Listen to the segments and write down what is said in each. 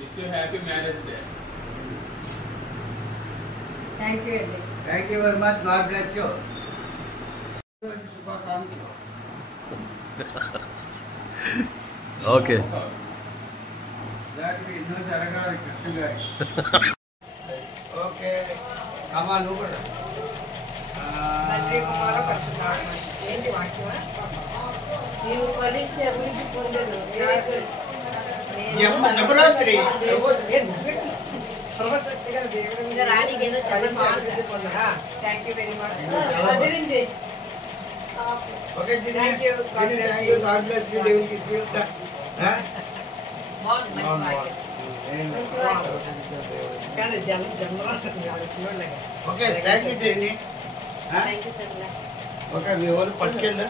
Wish you happy marriage day. Thank you. Thank you very much. God bless you. Okay. That we know Jaragari Krishna. Okay. Come on, over. ఏంటి వాక్యమా నవరాత్రి రాణికి ఏదో చదువు పొందరా. Thank you very much. Okay, Jimmy. Thank you. God bless Thank you. you. God bless you. They will kiss you. బాగుంది మంచి వాక్యం. కాదు జన్మలో Okay, thank you, Jenny. Thank you sir. Okay, we all పట్టుకెళ్ళా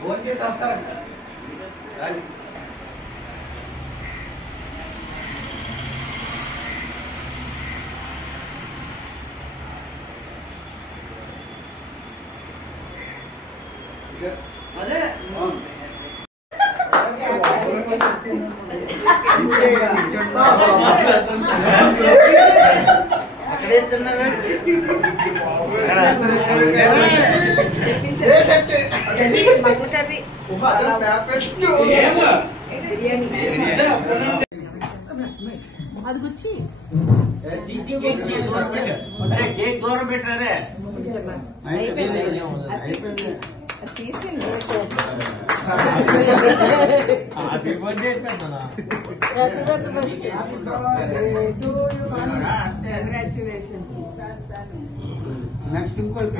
ఫోన్ చేసి వస్తారంట. అదే mug curry అది గుచ్చి కేక్ దూరం పెట్టారే. తీసింది హ్యాపీ బర్త్డే కంగ్రాచులేషన్స్. నెక్స్ట్ ఇంకోటి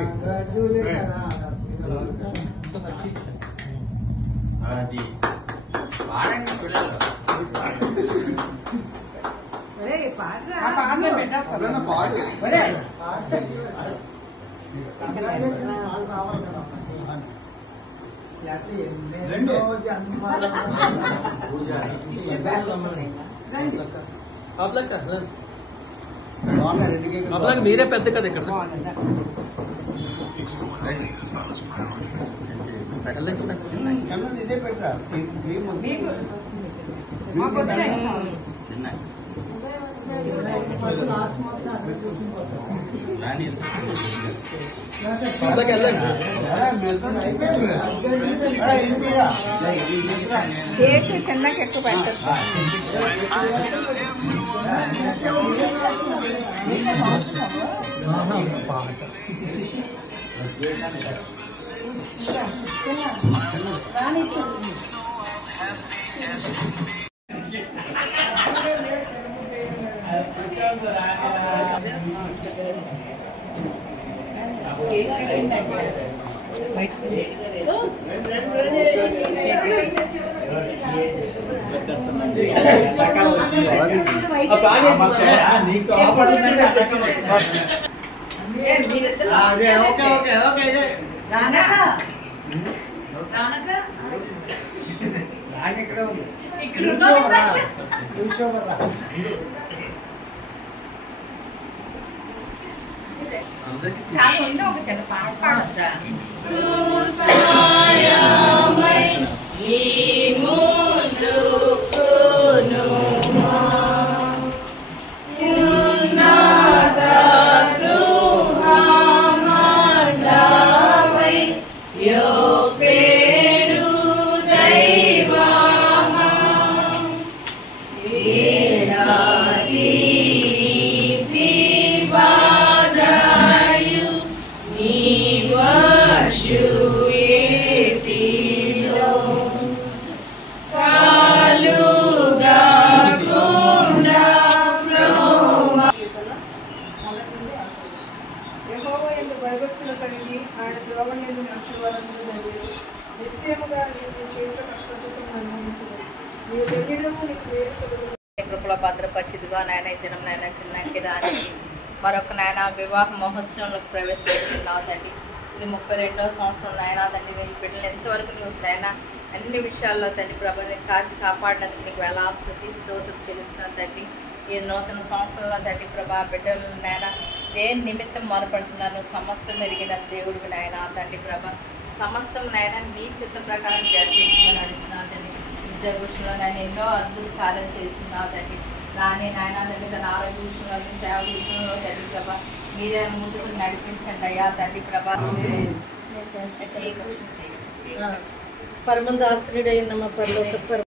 అది వాడండి పిల్లలు. అబ్బాయి మీరే పెద్ద కదా ఇక్కడ ఇదే పెట్టరా మాకు వద్దులే. అబ్బాయికి వెళ్ళండి కేక్ కిందకి ఎక్కువ పెట్టచ్చు. అదే ఓకే ఓకే ఓకే రాని ఇక్కడ ఉంది ఒక చిన్న పాట పాడొద్దా? భయభక్తులు కలిగి ఆయన ద్రోవం మీద నడుచువారని నిశ్చయముగా నీవు చేతుల కష్టపడి అనుభవించదు. నీవు తెలియడము నీకు వేరు కలుగు. కృపలో భద్రపరిచిదిగా నాయన ఈ దినం నాయన చిన్నకి రాని మరొక నాయన వివాహ మహోత్సవంలోకి ప్రవేశపెడుతున్నావు తండ్రి. ఇది 32వ సంవత్సరం నాయన తండ్రి. ఈ బిడ్డలు ఎంతవరకు నువ్వు నాయన అన్ని విషయాల్లో తండ్రి ప్రభాని కాచి కాపాడినందుకు నీకు ఎలా స్తుతి స్తోత్రం చెల్లిస్తున్నాను తండ్రి. ఈ నూతన సంవత్సరంలో తండ్రి ప్రభా బిడ్డలు నాయన దేని నిమిత్తం మొరపడుతున్నాను సమస్తం ఎరిగిన దేవుడికి నాయన తండ్రి ప్రభ సమస్తం నాయన మీ చిత్త ప్రకారం జరిపించుకొని నడుచున్నావు తండ్రి. ఉద్యోగ విషయంలో నేను ఎన్నో అద్భుత కార్యాలు చేస్తున్నావు తండ్రి. కానీ నాయన తండ్రి తన ఆరోగ్య విషయంలో సేవ విషయంలో తండ్రి ప్రభా మీరే ముందుకు నడిపించండి అయ్యా తండ్రి ప్రభా. పరమందాసుడైన మా పరలోక